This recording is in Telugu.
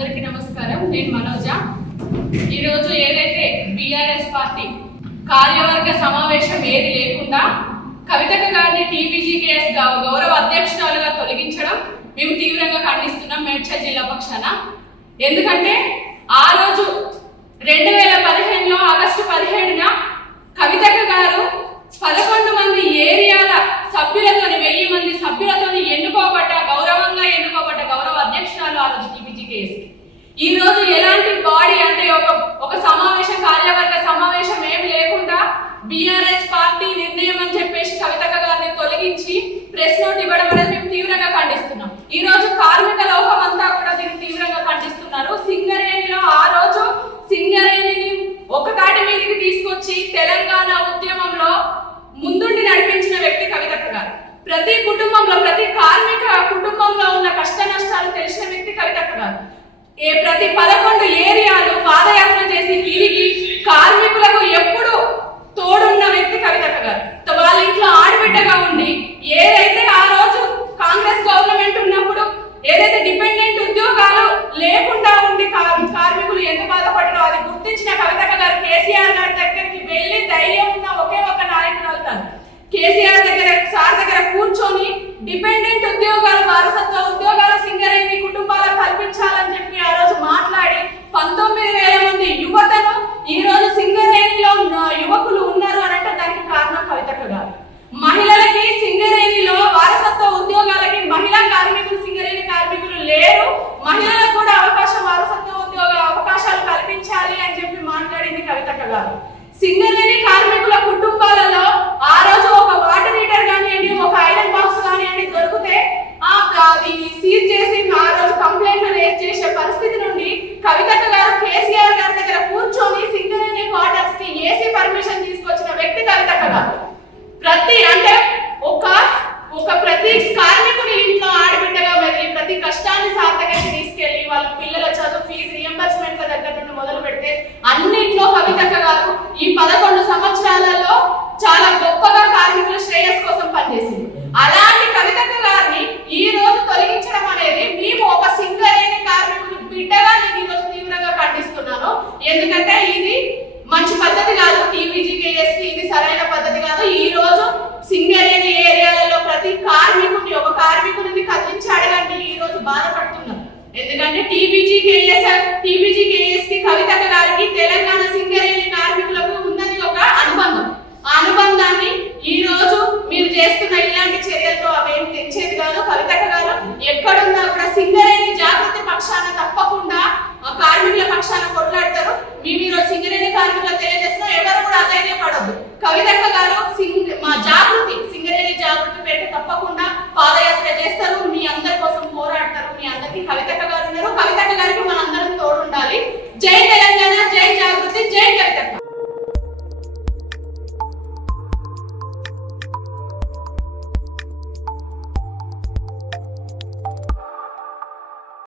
అందరికీ నమస్కారం. నేను మనోజ. ఈరోజు ఏదైతే బీఆర్ఎస్ పార్టీ కార్యవర్గ సమావేశం ఏది లేకుండా కవితక్క గారిని టీబీజీకేఎస్ గౌరవ అధ్యక్షురాలుగా తొలగించడం మేము తీవ్రంగా ఖండిస్తున్నాం మేడ్చల్ జిల్లా పక్షాన. ఎందుకంటే ఆ రోజు 2015లో ఆగస్టు 17న కవితక్క గారు 11 మంది ఏరియాల సభ్యులతో 1000 మంది సభ్యులతో గౌరవంగా ఎన్నుకోబడ్డ గౌరవ అధ్యక్షురాలు ఆ రోజు టీబీజీకేఎస్. ఈ రోజు ఎలాంటి బాడీ అంటే ఒక సమావేశం కార్యవర్గ సమావేశం ఏమి లేకుండా బీఆర్ఎస్ పార్టీ నిర్ణయం అని చెప్పేసి కవితక్క గారిని తొలగించి ప్రెస్ నోట్ ఇవ్వడం అనేది మేము తీవ్రంగా ఖండిస్తున్నాం. ఈ రోజు కార్మిక లోకం అంతా కూడా దీన్ని తీవ్రంగా ఖండిస్తున్నారు. సింగరేణిలో ఆ రోజు సింగరేణిని ఒకతాటి మీదకి తీసుకొచ్చి తెలంగాణ ఉద్యమంలో ముందుండి నడిపించిన వ్యక్తి కవితక్క గారు. ప్రతి కుటుంబంలో ప్రతి కార్మిక కుటుంబంలో ఉన్న కష్ట నష్టాలు తెలిసిన వ్యక్తి కవితక్క గారు. ప్రతి 11 ఏరియాలు పాదయాత్ర చేసి తిరిగి కార్మికులకు ఎప్పుడు తోడున్న వ్యక్తి కవితక్క గారు. వాళ్ళ ఇంట్లో ఆడబిడ్డగా ఉండి ఏదైతే ఆ రోజు కాంగ్రెస్ గవర్నమెంట్ ఉన్నప్పుడు ఏదైతే డిపెండెంట్ ఉద్యోగాలు లేకుండా ఉండి కార్మికులు ఎంత బాధపడినో అది గుర్తించిన కవితక్క గారు కేసీఆర్ గారి దగ్గరికి వెళ్ళి ధైర్యం ఉన్న ఒకే ఒక నాయకురాలు తను. కేసీఆర్ దగ్గర సార్ దగ్గర కూర్చొని డిపెండెంట్ ఉద్యోగాలు వారసత్వ ఉద్యోగాలు సింగరేణి కుటుంబాలకు కల్పించాలని చెప్పి ఆ రోజు మాట్లాడి 19,000 మంది యువతను ఈ రోజు సింగరేణిలో యువకులు ఉన్నారు అని అంటే దానికి కారణం కవితక్క గారు. మహిళలకి సింగరేణిలో వారసత్వ ఉద్యోగాలకి మహిళా కార్మికులు సింగరేణి కార్మికులు లేరు, మహిళలకు కూడా వారసత్వ ఉద్యోగ అవకాశాలు కల్పించాలి అని చెప్పి మాట్లాడింది కవితక్క గారు. సింగరేణి కార్మికుల కుటుంబాలలో ఆ రోజు ఒక వాటర్ హీటర్ కానివ్వండి, ఒక ఐరన్ బాక్స్ కానివ్వండి దొరికితే అది సీజ్ చేసి ఆ రోజు కంప్లైంట్ రేజ్ చేసే పరిస్థితి నుండి కవితక్క గారు కేసీఆర్ గారి దగ్గర కూర్చొని సింగరేణి క్వార్టర్స్ కి ఏసీ పర్మిషన్ తీసుకొచ్చిన వ్యక్తి కవితక్క గారు. ప్రతి కార్మికుని ఇంట్లో ఆడబిడ్డగా మెదిలి ప్రతి కష్టాన్ని సార్థకంగా తీసుకెళ్లి వాళ్ళ పిల్లల చదువు ఫీజు రియంబర్స్మెంట్ దగ్గర నుండి మొదలు పెడితే అన్నింటిలో కవితక్క గారు ఈ 11 సంవత్సరాలలో చాలా గొప్పగా కార్మికుల శ్రేయస్ కోసం పనిచేసింది. అలాంటి కవితక్క గారిని ఈ రోజు తొలగించడం అనేది మేము ఒక సింగరేణి కార్మికులు బిడ్డగా నేను ఈ రోజు తీవ్రంగా ఖండిస్తున్నాను. ఎందుకంటే ఇది మంచి పద్ధతి కాదు, టీబీజీకేఎస్ కి ఇది సరైన పద్ధతి కాదు. ఈ రోజు సింగరేణి ఏరియాలలో ప్రతి ఒక కార్మికుడిని కదిలించి అడగండి ఈ రోజు బాధపడుతున్నారు. ఎందుకంటే టీబీజీకేఎస్ కి కవితక్క గారికి తెలంగాణ సింగరేణి కార్మికులకు ఉన్నది ఒక అనుబంధం. ఆ అనుబంధాన్ని ఈ రోజు మీరు చేస్తున్న ఇలాంటి చర్యలతో అవేం తెచ్చేది కాదు. కవితక్క గారు ఎక్కడున్నా కూడా సింగరేణి జాగృతి పక్షాన తప్పకుండా కార్మికుల పక్షాన కొట్లాడతారు. మేము ఈరోజు సింగరేణి కార్మికులకు తెలియజేస్తున్నాం, ఎవరు కూడా అధైర్యపడద్దు. కవితక్క గారు మా జాగృతి సింగరేణి జాగృతి పెట్టి తప్పకుండా పాదయాత్ర చేస్తారు, మీ అందరి కోసం పోరాడతారు. మీ అందరికీ కవితక్క గారు ఉన్నారు, కవితక్క గారికి మనందరం తోడుండాలి. జై తెలంగాణ, జై జాగృతి, జై కవితక్క.